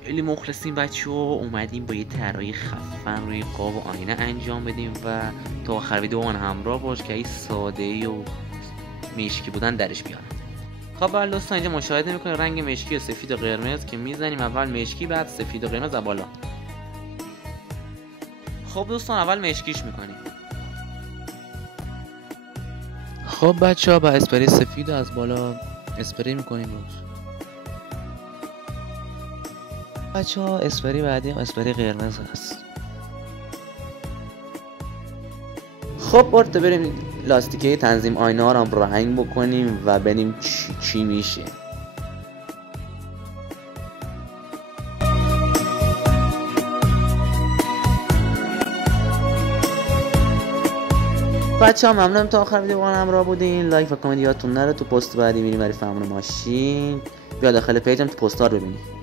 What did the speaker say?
خیلی مخلصیم بچه ها، اومدیم با یه طراحی خفن روی قاب و آینه انجام بدیم و تا آخر ویدیو من همراه باش که این ساده‌ای و مشکی بودن درش بیارم. خب بله دوستان، اینجا مشاهده میکنید رنگ مشکی و سفید و قرمز که میزنیم اول مشکی بعد سفید و قرمز بالا. خب دوستان اول مشکیش میکنیم. خب بچه ها با اسپری سفید از بالا اسپری میکنیم روش. بچه ها اسپری بعدی هم اسپری قرمز هست. خب برده بریم لاستیکه تنظیم آینه ها رو رنگ بکنیم و ببینیم چی میشه. بچه ها ممنونم تا آخر ویدیو با من همراه بودین. لایک و کامنت یادتون نره. تو پست بعدی میریم برای فهمون ماشین. بیا داخل پیجم تو پست ها رو ببینید.